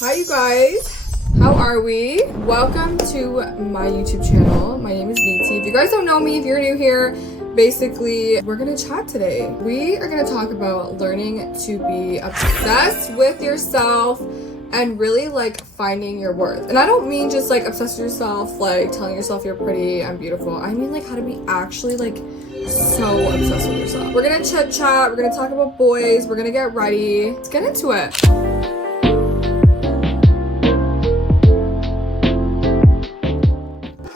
Hi you guys, how are we? Welcome to my YouTube channel. My name is Neeti. If you guys don't know me, if you're new here, basically we're gonna chat today. We are gonna talk about learning to be obsessed with yourself and really like finding your worth. And I don't mean just like obsessed with yourself, like telling yourself you're pretty and beautiful. I mean like how to be actually like so obsessed with yourself. We're gonna chit chat, we're gonna talk about boys, we're gonna get ready. Let's get into it.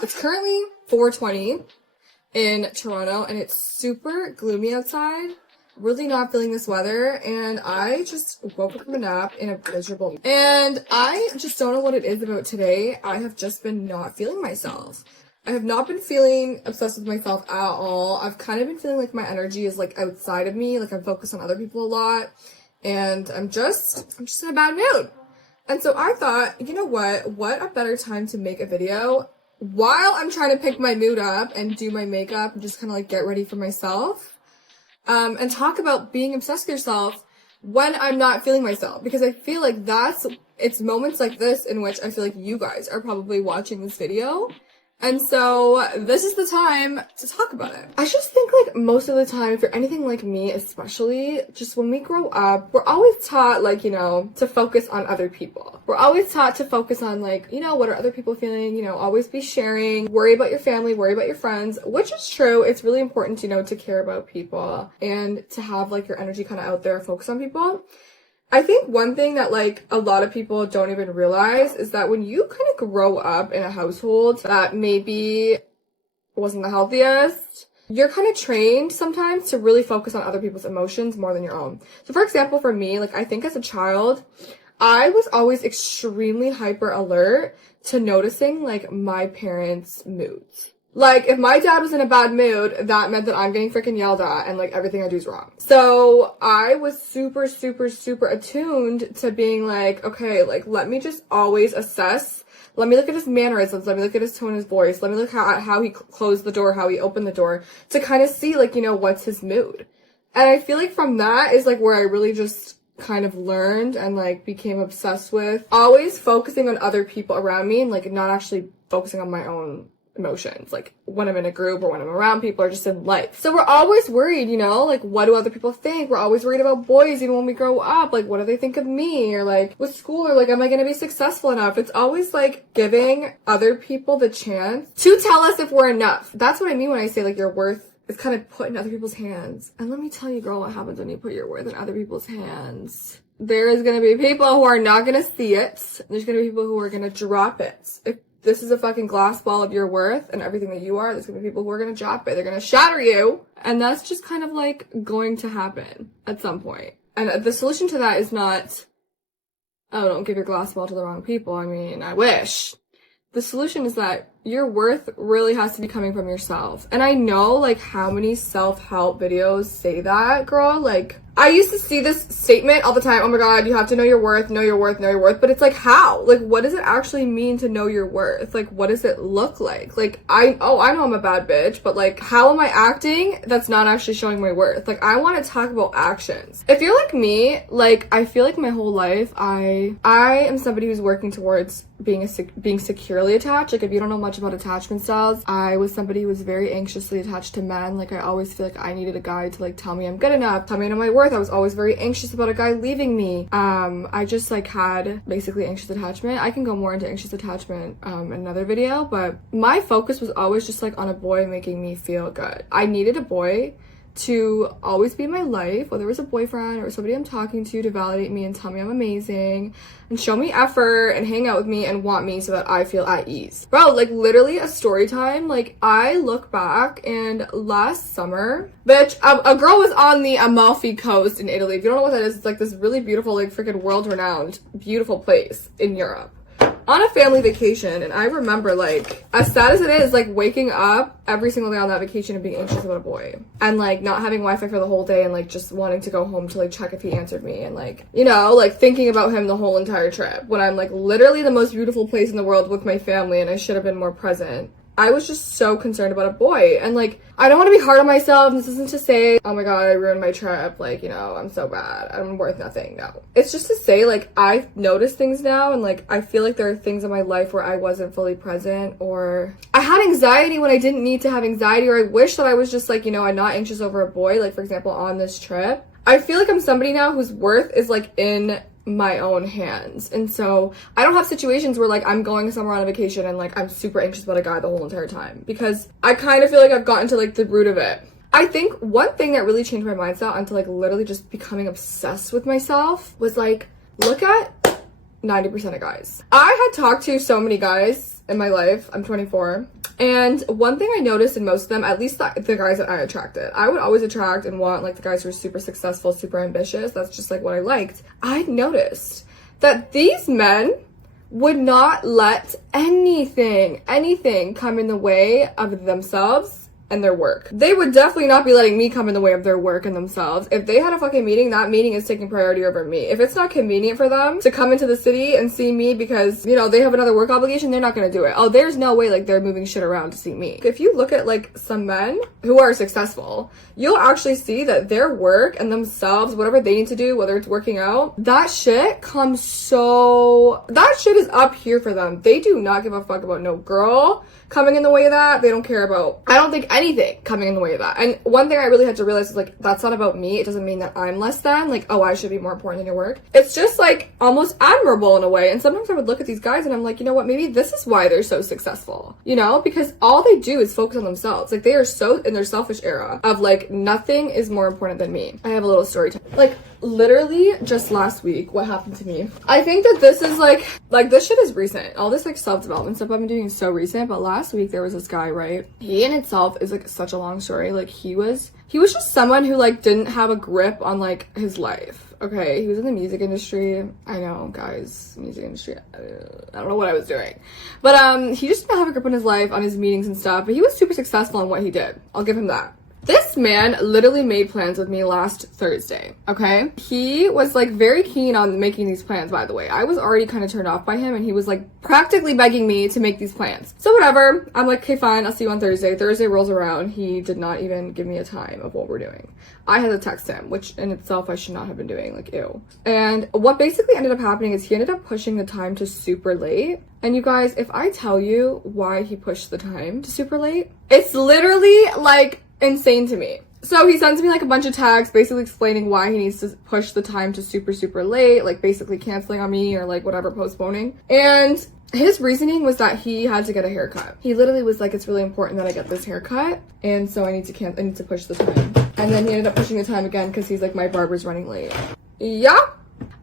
It's currently 4:20 in Toronto and it's super gloomy outside. Really not feeling this weather, and I just woke up from a nap in a miserable mood. And I just don't know what it is about today. I have just been not feeling myself. I have not been feeling obsessed with myself at all. I've kind of been feeling like my energy is like outside of me, like I'm focused on other people a lot, and I'm just in a bad mood. And so I thought, you know what a better time to make a video while I'm trying to pick my mood up and do my makeup and just kind of like get ready for myself, and talk about being obsessed with yourself when I'm not feeling myself, because I feel like it's moments like this in which I feel like you guys are probably watching this video. And so this is the time to talk about it. I just think like most of the time, if you're anything like me, especially just when we grow up, we're always taught like, you know, to focus on other people. We're always taught to focus on like, you know, what are other people feeling, you know, always be sharing, worry about your family, worry about your friends, which is true. It's really important, you know, to care about people and to have like your energy kind of out there, focus on people. I think one thing that like a lot of people don't even realize is that when you kind of grow up in a household that maybe wasn't the healthiest, you're kind of trained sometimes to really focus on other people's emotions more than your own. So for example, for me, like I think as a child, I was always extremely hyper alert to noticing like my parents' moods. Like, if my dad was in a bad mood, that meant that I'm getting freaking yelled at and, like, everything I do is wrong. So, I was super, super, super attuned to being like, okay, like, let me just always assess. Let me look at his mannerisms. Let me look at his tone of his voice. Let me look at how he closed the door, how he opened the door, to kind of see, like, you know, what's his mood. And I feel like from that is, like, where I really just kind of learned and, like, became obsessed with always focusing on other people around me and, like, not actually focusing on my own emotions, like when I'm in a group or when I'm around people or just in life. So we're always worried, you know, like what do other people think? We're always worried about boys even when we grow up, like what do they think of me, or like with school, or like am I going to be successful enough? It's always like giving other people the chance to tell us if we're enough. That's what I mean when I say like your worth is kind of put in other people's hands. And let me tell you, girl, what happens when you put your worth in other people's hands. There is going to be people who are not going to see it. There's going to be people who are going to drop it. If this is a fucking glass ball of your worth and everything that you are, there's gonna be people who are gonna drop it. They're gonna shatter you. And that's just kind of like going to happen at some point. And the solution to that is not, oh, don't give your glass ball to the wrong people. I mean, I wish. The solution is that your worth really has to be coming from yourself. And I know like how many self-help videos say that, girl. Like, I used to see this statement all the time. Oh my God, you have to know your worth, know your worth, know your worth. But it's like, how? Like, what does it actually mean to know your worth? Like, what does it look like? Like, I know I'm a bad bitch, but like, how am I acting that's not actually showing my worth? Like, I want to talk about actions. If you're like me, like, I feel like my whole life, I am somebody who's working towards being securely attached. Like, if you don't know much about attachment styles, I was somebody who was very anxiously attached to men. Like, I always feel like I needed a guy to like tell me I'm good enough, tell me I know my worth. I was always very anxious about a guy leaving me. I just like had basically anxious attachment. I can go more into anxious attachment in another video, but my focus was always just like on a boy making me feel good. I needed a boy to always be in my life, whether it was a boyfriend or somebody I'm talking to validate me and tell me I'm amazing and show me effort and hang out with me and want me so that I feel at ease. Bro, like literally a story time. Like I look back and last summer, bitch, a girl was on the Amalfi Coast in Italy. If you don't know what that is, it's like this really beautiful, like freaking world-renowned, beautiful place in Europe. On a family vacation, and I remember like as sad as it is, like waking up every single day on that vacation and being anxious about a boy and like not having Wi-Fi for the whole day and like just wanting to go home to like check if he answered me and like, you know, like thinking about him the whole entire trip when I'm like literally the most beautiful place in the world with my family and I should have been more present. I was just so concerned about a boy. And like, I don't want to be hard on myself. This isn't to say, oh my god, I ruined my trip. Like, you know, I'm so bad. I'm worth nothing. No. It's just to say, like, I've noticed things now, and like, I feel like there are things in my life where I wasn't fully present, or I had anxiety when I didn't need to have anxiety, or I wish that I was just like, you know, I'm not anxious over a boy. Like, for example, on this trip, I feel like I'm somebody now whose worth is like in my own hands. And so I don't have situations where like I'm going somewhere on a vacation and like I'm super anxious about a guy the whole entire time, because I kind of feel like I've gotten to like the root of it. I think one thing that really changed my mindset onto like literally just becoming obsessed with myself was like, look at 90% of guys. I had talked to so many guys in my life. I'm 24. And one thing I noticed in most of them, at least the guys that I attracted, I would always attract and want like the guys who were super successful, super ambitious. That's just like what I liked. I noticed that these men would not let anything come in the way of themselves and their work. They would definitely not be letting me come in the way of their work and themselves. If they had a fucking meeting, that meeting is taking priority over me. If it's not convenient for them to come into the city and see me because, you know, they have another work obligation, they're not gonna do it. Oh, there's no way like they're moving shit around to see me. If you look at like some men who are successful, you'll actually see that their work and themselves, whatever they need to do, whether it's working out, that shit is up here for them. They do not give a fuck about no girl coming in the way of that. They don't care about, I don't think, anything coming in the way of that. And one thing I really had to realize is like, that's not about me. It doesn't mean that I'm less than, like, oh, I should be more important than your work. It's just like almost admirable in a way. And sometimes I would look at these guys and I'm like, you know what, maybe this is why they're so successful, you know, because all they do is focus on themselves. Like, they are so in their selfish era of like, nothing is more important than me. I have a little story time. Like, literally just last week, what happened to me, I think that this is like this shit is recent. All this like self-development stuff I've been doing is so recent. But last week there was this guy, right? He in itself is like such a long story. Like, he was just someone who like didn't have a grip on like his life. Okay, he was in the music industry. I know, guys, music industry, I don't know what I was doing, but he just didn't have a grip on his life, on his meetings and stuff. But he was super successful in what he did. I'll give him that. This man literally made plans with me last Thursday, okay? He was like very keen on making these plans, by the way. I was already kind of turned off by him, and he was like practically begging me to make these plans. So whatever, I'm like, okay, fine, I'll see you on Thursday. Thursday rolls around. He did not even give me a time of what we're doing. I had to text him, which in itself I should not have been doing, like, ew. And what basically ended up happening is he ended up pushing the time to super late. And you guys, if I tell you why he pushed the time to super late, it's literally like insane to me. So he sends me like a bunch of texts basically explaining why he needs to push the time to super late, like basically canceling on me or like whatever, postponing. And his reasoning was that he had to get a haircut. He literally was like, it's really important that I get this haircut, and so I need to push the time. And then he ended up pushing the time again because he's like, my barber's running late. Yeah,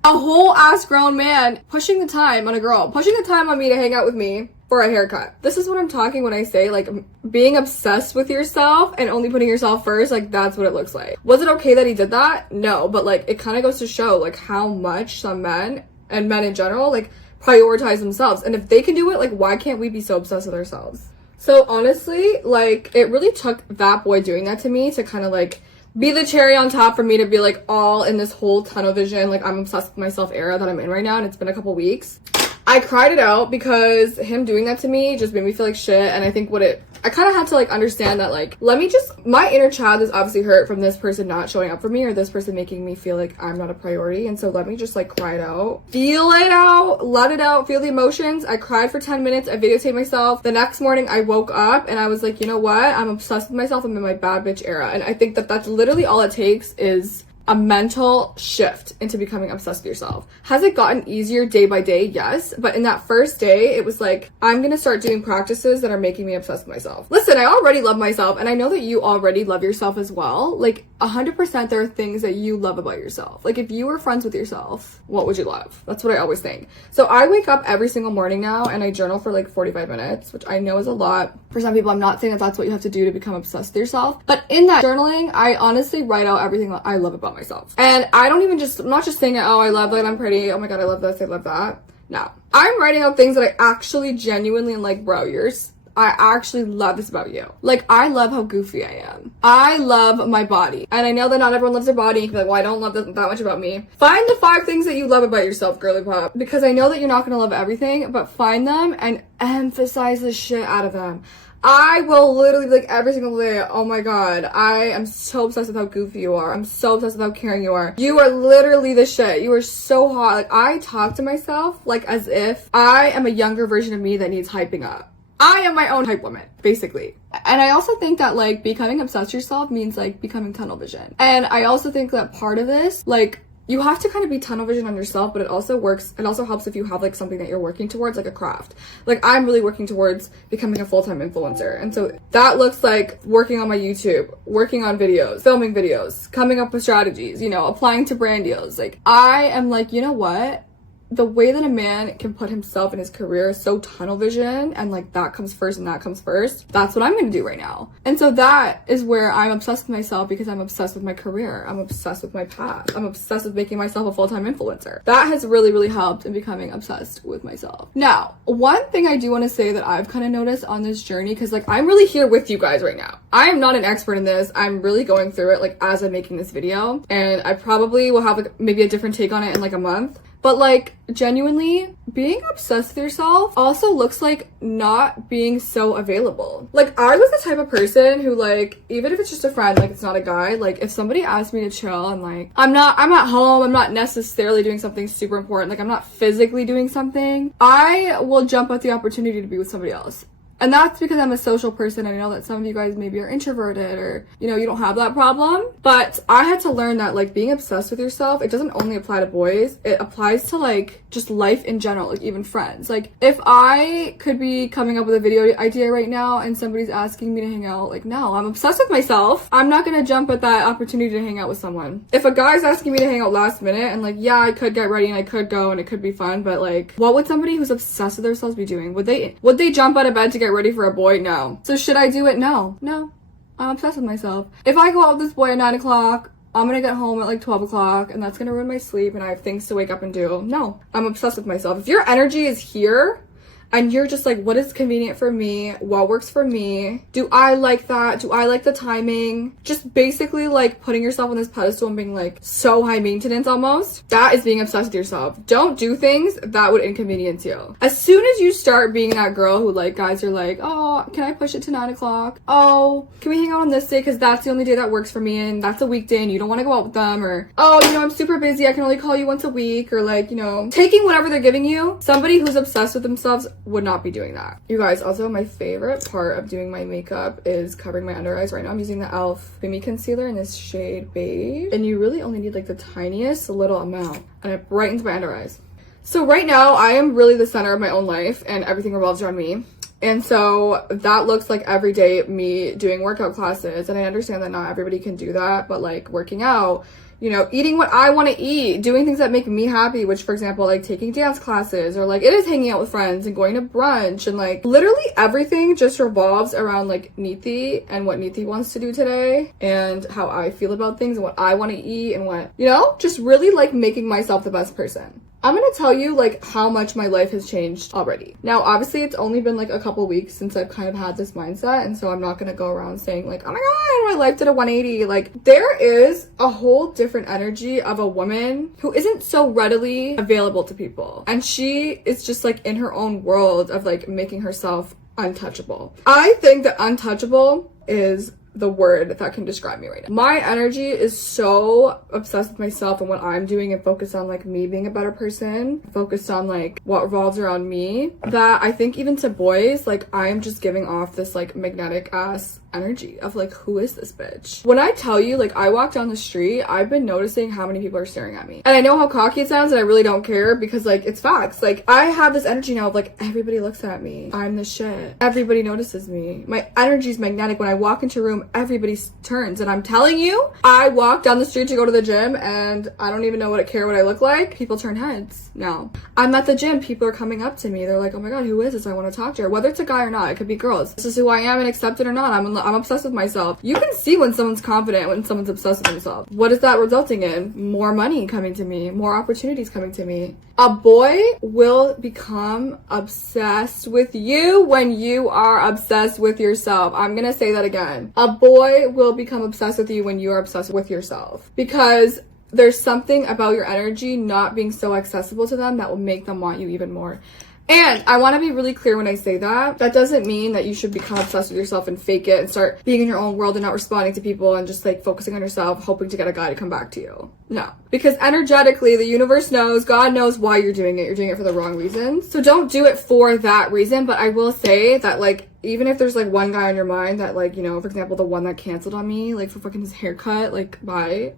a whole ass grown man pushing the time on a girl, pushing the time on me to hang out with me for a haircut. This is what I'm talking when I say like being obsessed with yourself and only putting yourself first. Like, that's what it looks like. Was it okay that he did that? No, but like it kind of goes to show like how much some men and men in general like prioritize themselves. And if they can do it, like, why can't we be so obsessed with ourselves? So honestly, like, it really took that boy doing that to me to kind of like be the cherry on top for me to be like all in this whole tunnel vision, like I'm obsessed with myself era that I'm in right now. And it's been a couple weeks. I cried it out because him doing that to me just made me feel like shit. And I think I kind of had to like understand that like, my inner child is obviously hurt from this person not showing up for me, or this person making me feel like I'm not a priority. And so let me just like cry it out, feel it out, let it out, feel the emotions. I cried for 10 minutes. I videotaped myself. The next morning I woke up and I was like, you know what? I'm obsessed with myself. I'm in my bad bitch era. And I think that that's literally all it takes is a mental shift into becoming obsessed with yourself. Has it gotten easier day by day? Yes. But in that first day, it was like, I'm gonna start doing practices that are making me obsessed with myself. Listen, I already love myself, and I know that you already love yourself as well. Like, 100% there are things that you love about yourself. Like, if you were friends with yourself, what would you love? That's what I always think. So I wake up every single morning now and I journal for like 45 minutes, which I know is a lot. For some people, I'm not saying that that's what you have to do to become obsessed with yourself. But in that journaling, I honestly write out everything that I love about myself. And I don't even I'm not just saying, oh, I love that I'm pretty. Oh my God, I love this. I love that. No, I'm writing out things that I actually genuinely like, bro, I actually love this about you. Like, I love how goofy I am. I love my body. And I know that not everyone loves their body. Like, well, I don't love that much about me. Find the 5 things that you love about yourself, girly pop. Because I know that you're not gonna love everything, but find them and emphasize the shit out of them. I will literally be like every single day, oh my god, I am so obsessed with how goofy you are. I'm so obsessed with how caring you are. You are literally the shit. You are so hot. Like, I talk to myself like as if I am a younger version of me that needs hyping up. I am my own hype woman, basically. And I also think that, like, becoming obsessed with yourself means, like, becoming tunnel vision. And I also think that part of this, like, you have to kind of be tunnel vision on yourself, but it also works. It also helps if you have like something that you're working towards, like a craft. Like, I'm really working towards becoming a full-time influencer. And so that looks like working on my YouTube, working on videos, filming videos, coming up with strategies, you know, applying to brand deals. Like, I am like, you know what? The way that a man can put himself in his career is so tunnel vision, and like that comes first and that comes first. That's what I'm gonna do right now. And so that is where I'm obsessed with myself, because I'm obsessed with my career. I'm obsessed with my path. I'm obsessed with making myself a full-time influencer. That has really, really helped in becoming obsessed with myself. Now, one thing I do want to say that I've kind of noticed on this journey, because like I'm really here with you guys right now. I am not an expert in this. I'm really going through it like as I'm making this video, and I probably will have like maybe a different take on it in like a month. But like, genuinely, being obsessed with yourself also looks like not being so available. Like, I was the type of person who, like, even if it's just a friend, like it's not a guy, like if somebody asked me to chill and like I'm at home, I'm not necessarily doing something super important, like I'm not physically doing something, I will jump at the opportunity to be with somebody else. And that's because I'm a social person, and I know that some of you guys maybe are introverted, or, you know, you don't have that problem. But I had to learn that, like, being obsessed with yourself, it doesn't only apply to boys. It applies to, like, just life in general, like, even friends. Like, if I could be coming up with a video idea right now and somebody's asking me to hang out, like, no, I'm obsessed with myself. I'm not gonna jump at that opportunity to hang out with someone. If a guy's asking me to hang out last minute, and, like, yeah, I could get ready and I could go and it could be fun, but, like, what would somebody who's obsessed with themselves be doing? Would they jump out of bed to get ready for a boy? No. So should I do it? No. I'm obsessed with myself. If I go out with this boy at 9 o'clock, I'm gonna get home at like 12 o'clock, and that's gonna ruin my sleep, and I have things to wake up and do. No, I'm obsessed with myself. If your energy is here and you're just like, what is convenient for me? What works for me? Do I like that? Do I like the timing? Just basically like putting yourself on this pedestal and being like so high maintenance almost. That is being obsessed with yourself. Don't do things that would inconvenience you. As soon as you start being that girl who like guys are like, oh, can I push it to 9 o'clock? Oh, can we hang out on this day? Cause that's the only day that works for me, and that's a weekday and you don't want to go out with them. Or, oh, you know, I'm super busy, I can only call you once a week. Or like, you know, taking whatever they're giving you. Somebody who's obsessed with themselves would not be doing that. You guys, also my favorite part of doing my makeup is covering my under eyes. Right now I'm using the e.l.f. Creamy Concealer in this shade Beige, and you really only need like the tiniest little amount, and it brightens my under eyes. So right now I am really the center of my own life, and everything revolves around me. And so that looks like every day me doing workout classes, and I understand that not everybody can do that, but like working out, you know, eating what I want to eat, doing things that make me happy, which, for example, like taking dance classes, or like it is hanging out with friends and going to brunch, and like literally everything just revolves around like Neeti and what Neeti wants to do today, and how I feel about things and what I want to eat, and what, you know, just really like making myself the best person. I'm gonna tell you like how much my life has changed already. Now, obviously it's only been like a couple weeks since I've kind of had this mindset, and so I'm not gonna go around saying like, oh my god, my life did a 180. Like, there is a whole different energy of a woman who isn't so readily available to people, and she is just like in her own world of like making herself untouchable. I think that untouchable is the word that can describe me right now. My energy is so obsessed with myself and what I'm doing, and focused on like me being a better person, focused on like what revolves around me, that I think even to boys, like I'm just giving off this like magnetic ass energy of like, who is this bitch? When I tell you, like, I walk down the street, I've been noticing how many people are staring at me. And I know how cocky it sounds, and I really don't care, because like it's facts. Like, I have this energy now of like, everybody looks at me, I'm the shit, everybody notices me. My energy is magnetic. When I walk into a room, everybody turns, and I'm telling you, I walk down the street to go to the gym, and I don't even know what I look like. People turn heads now. I'm at the gym, people are coming up to me, they're like, oh my god, who is this? I want to talk to her. Whether it's a guy or not, it could be girls. This is who I am, and accept it or not. I'm in love I'm obsessed with myself. You can see when someone's confident, when someone's obsessed with themselves. What is that resulting in? More money coming to me, more opportunities coming to me. A boy will become obsessed with you when you are obsessed with yourself. I'm gonna say that again. A boy will become obsessed with you when you are obsessed with yourself. Because there's something about your energy not being so accessible to them that will make them want you even more. And I want to be really clear when I say that. That doesn't mean that you should become obsessed with yourself and fake it and start being in your own world and not responding to people and just like focusing on yourself, hoping to get a guy to come back to you. No. Because energetically, the universe knows, God knows why you're doing it. You're doing it for the wrong reasons. So don't do it for that reason. But I will say that, like, even if there's like one guy on your mind that, like, you know, for example, the one that canceled on me, like for fucking his haircut, like, bye.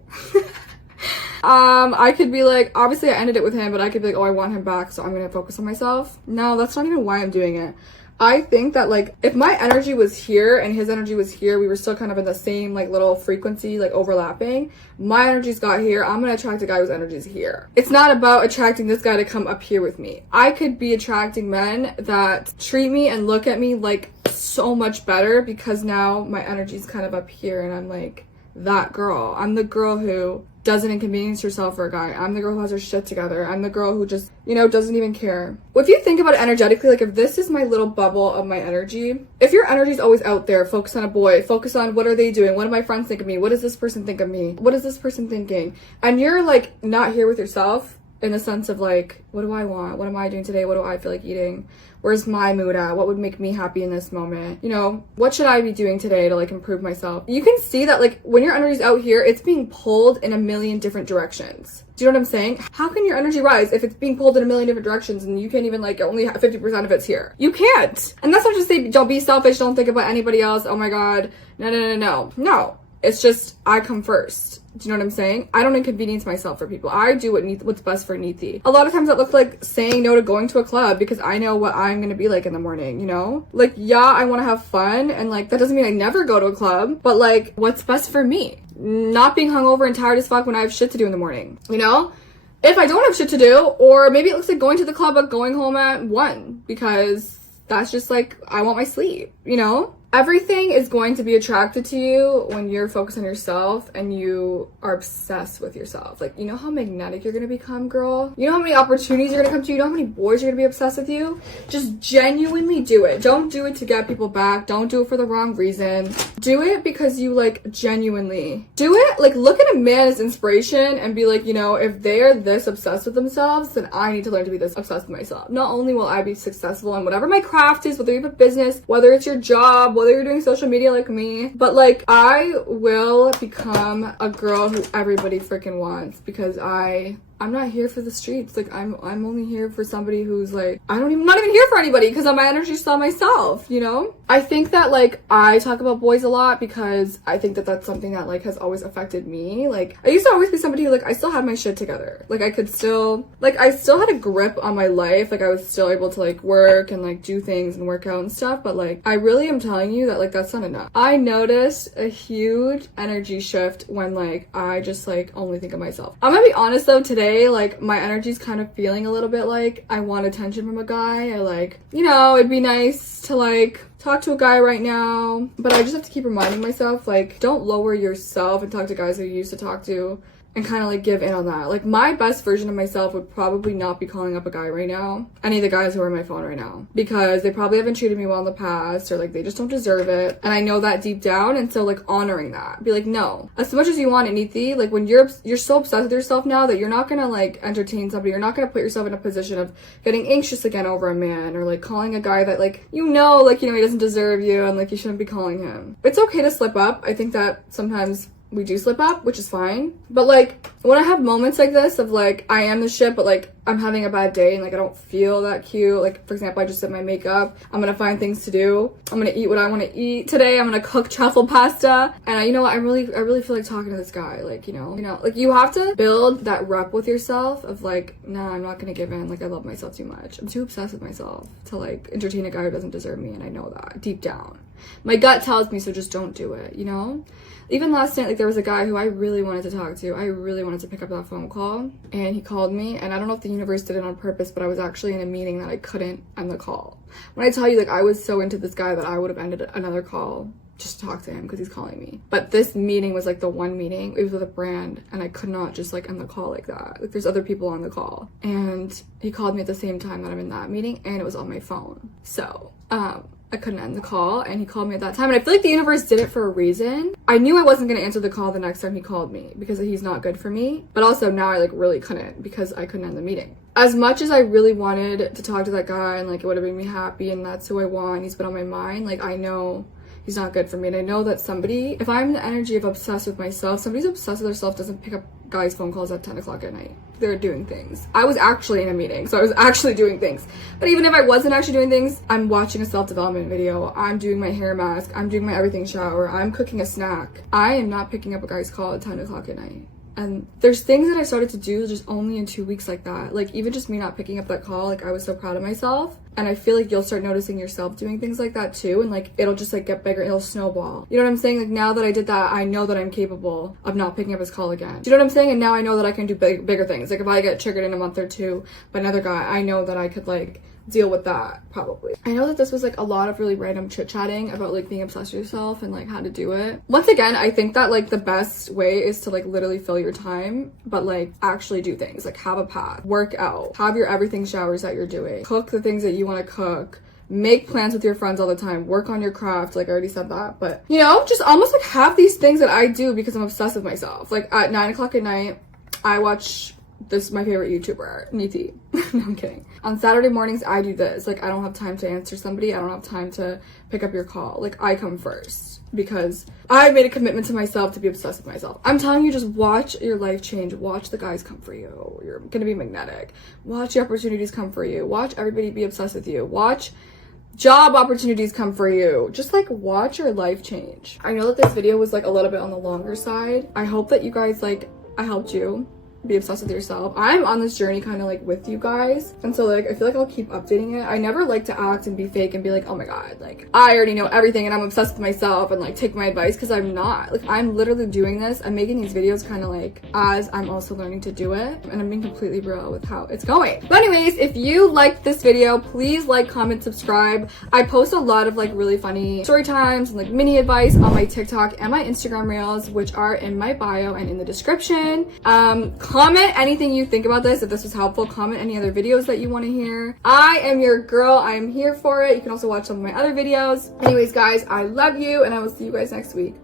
I could be like, obviously I ended it with him, but I could be like, oh, I want him back, so I'm gonna focus on myself. No, that's not even why I'm doing it. I think that, like, if my energy was here and his energy was here, we were still kind of in the same, like, little frequency, like, overlapping. My energy's got here. I'm gonna attract a guy whose energy's here. It's not about attracting this guy to come up here with me. I could be attracting men that treat me and look at me, like, so much better because now my energy's kind of up here and I'm, like, that girl. I'm the girl who doesn't inconvenience herself for a guy. I'm the girl who has her shit together. I'm the girl who just, you know, doesn't even care. If you think about it energetically, like, if this is my little bubble of my energy, if your energy is always out there, focus on a boy, focus on what are they doing? What do my friends think of me? What does this person think of me? What is this person thinking? And you're, like, not here with yourself in the sense of, like, what do I want? What am I doing today? What do I feel like eating? Where's my mood at? What would make me happy in this moment? You know, what should I be doing today to, like, improve myself? You can see that, like, when your energy's out here, it's being pulled in a million different directions. Do you know what I'm saying? How can your energy rise if it's being pulled in a million different directions and you can't even, like, only have 50% of it's here? You can't. And that's not to say don't be selfish, don't think about anybody else. Oh my God. No. It's just, I come first. Do you know what I'm saying? I don't inconvenience myself for people. I do what's best for Neeti. A lot of times that looks like saying no to going to a club because I know what I'm gonna be like in the morning, you know? Like, yeah, I wanna have fun, and, like, that doesn't mean I never go to a club, but, like, what's best for me? Not being hungover and tired as fuck when I have shit to do in the morning, you know? If I don't have shit to do, or maybe it looks like going to the club but going home at 1 because that's just, like, I want my sleep, you know? Everything is going to be attracted to you when you're focused on yourself and you are obsessed with yourself. Like, you know how magnetic you're gonna become, girl? You know how many opportunities are gonna come to you? You know how many boys are gonna be obsessed with you? Just genuinely do it. Don't do it to get people back. Don't do it for the wrong reason. Do it because you, like, genuinely do it. Like, look at a man as inspiration and be like, you know, if they're this obsessed with themselves, then I need to learn to be this obsessed with myself. Not only will I be successful in whatever my craft is, whether you have a business, whether it's your job, whether you're doing social media like me, but, like, I will become a girl who everybody freaking wants because I'm not here for the streets. Like, I'm only here for somebody who's, like, not even here for anybody because my energy's still myself, you know? I think that, like, I talk about boys a lot because I think that that's something that, like, has always affected me. Like, I used to always be somebody who, like, I still had my shit together. Like, I still had a grip on my life. Like, I was still able to, like, work and, like, do things and work out and stuff. But, like, I really am telling you that, like, that's not enough. I noticed a huge energy shift when, like, I just, like, only think of myself. I'm gonna be honest, though, today, like, my energy's kind of feeling a little bit like I want attention from a guy. I, like, you know, it'd be nice to, like, talk to a guy right now, but I just have to keep reminding myself, like, don't lower yourself and talk to guys that you used to talk to and kind of, like, give in on that. Like, my best version of myself would probably not be calling up a guy right now, any of the guys who are on my phone right now, because they probably haven't treated me well in the past, or, like, they just don't deserve it, and I know that deep down. And so, like, honoring that, be like, no, as much as you want it, Neeti, like, when you're so obsessed with yourself now that you're not gonna, like, entertain somebody, you're not gonna put yourself in a position of getting anxious again over a man, or, like, calling a guy that, like, you know, he doesn't deserve you, and, like, you shouldn't be calling him. It's okay to slip up. I think that sometimes we do slip up, which is fine. But, like, when I have moments like this of, like, I am the shit, but, like, I'm having a bad day and, like, I don't feel that cute. Like, for example, I just did my makeup. I'm gonna find things to do. I'm gonna eat what I want to eat today. I'm gonna cook truffle pasta. And you know what? I really feel like talking to this guy. Like, you know, like, you have to build that rep with yourself of, like, nah, I'm not gonna give in. Like, I love myself too much. I'm too obsessed with myself to, like, entertain a guy who doesn't deserve me. And I know that deep down. My gut tells me, so just don't do it, you know? Even last night, like, there was a guy who I really wanted to talk to. I really wanted to pick up that phone call, and he called me, and I don't know if the universe did it on purpose, but I was actually in a meeting that I couldn't end the call. When I tell you, like, I was so into this guy that I would have ended another call just to talk to him because he's calling me. But this meeting was like the one meeting. It was with a brand, and I could not just like end the call like that. Like there's other people on the call, and he called me at the same time that I'm in that meeting, and it was on my phone. So I couldn't end the call, and he called me at that time, and I feel like the universe did it for a reason. I knew I wasn't gonna answer the call the next time he called me because he's not good for me, but also now I like really couldn't because I couldn't end the meeting. As much as I really wanted to talk to that guy and like it would have made me happy and that's who I want, he's been on my mind, like I know he's not good for me, and I know that somebody, if I'm the energy of obsessed with myself, somebody's obsessed with themselves doesn't pick up guys' phone calls at 10 o'clock at night. They're doing things. I was actually in a meeting, so I was actually doing things. But even if I wasn't actually doing things, I'm watching a self-development video, I'm doing my hair mask, I'm doing my everything shower, I'm cooking a snack. I am not picking up a guy's call at 10 o'clock at night. And there's things that I started to do just only in 2 weeks like that. Like even just me not picking up that call, like I was so proud of myself. And I feel like you'll start noticing yourself doing things like that too. And like it'll just like get bigger, it'll snowball. You know what I'm saying? Like now that I did that, I know that I'm capable of not picking up his call again. Do you know what I'm saying? And now I know that I can do bigger things. Like if I get triggered in a month or two by another guy, I know that I could like deal with that probably. I know that this was like a lot of really random chit-chatting about like being obsessed with yourself and like how to do it. Once again, I think that like the best way is to like literally fill your time, but like actually do things, like have a path, work out, have your everything showers that you're doing, cook the things that you want to cook, make plans with your friends all the time, work on your craft, like I already said that, but you know, just almost like have these things that I do because I'm obsessed with myself. Like at 9 o'clock at night, I watch this is my favorite YouTuber, Neeti. No, I'm kidding. On Saturday mornings, I do this. Like, I don't have time to answer somebody. I don't have time to pick up your call. Like, I come first because I made a commitment to myself to be obsessed with myself. I'm telling you, just watch your life change. Watch the guys come for you. You're gonna be magnetic. Watch the opportunities come for you. Watch everybody be obsessed with you. Watch job opportunities come for you. Just like watch your life change. I know that this video was like a little bit on the longer side. I hope that you guys like, I helped you be obsessed with yourself. I'm on this journey kind of like with you guys, and so like I feel like I'll keep updating it. I never like to act and be fake and be like, oh my god, like I already know everything and I'm obsessed with myself and like take my advice, because I'm not. Like I'm literally doing this. I'm making these videos kind of like as I'm also learning to do it, and I'm being completely real with how it's going. But anyways, if you liked this video, please like, comment, subscribe. I post a lot of like really funny story times and like mini advice on my TikTok and my Instagram reels, which are in my bio and in the description. Comment anything you think about this. If this was helpful, comment any other videos that you want to hear. I am your girl. I am here for it. You can also watch some of my other videos. Anyways, guys, I love you, and I will see you guys next week.